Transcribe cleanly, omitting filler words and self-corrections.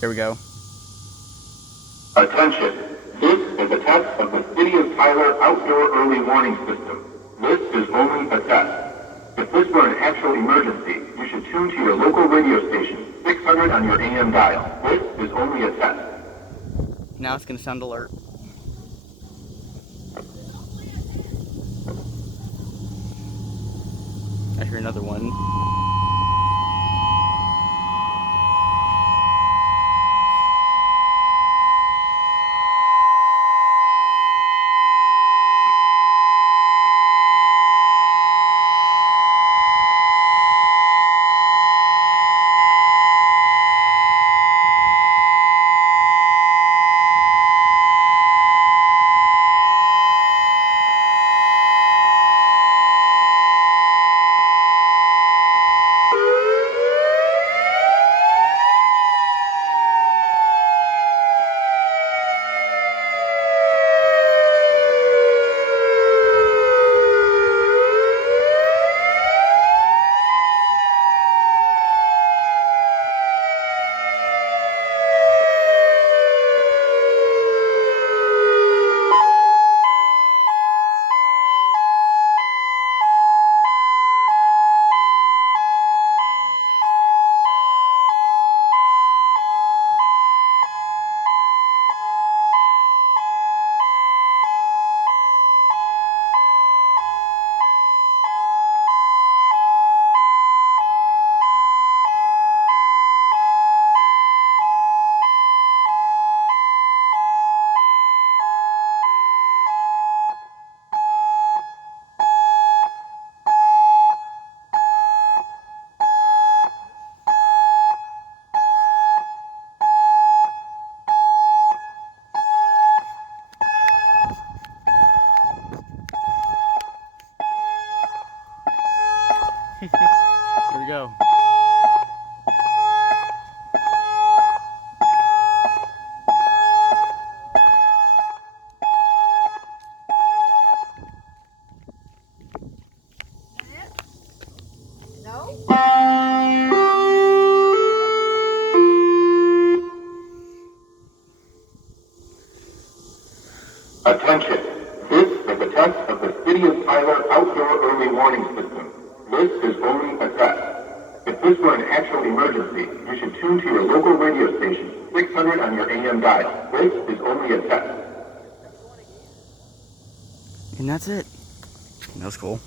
Here we go. Attention. This is a test of the City of Tyler outdoor early warning system. This is only a test. If this were an actual emergency, you should tune to your local radio station, 600 on your AM dial. This is only a test. Now it's going to sound alert. I hear another one. Here we go. No? Attention. This is a test of the City of Tyler outdoor early warning system. This is only a test. If this were an actual emergency, you should tune to your local radio station, 600 on your AM dial. This is only a test. And that's it. That was cool.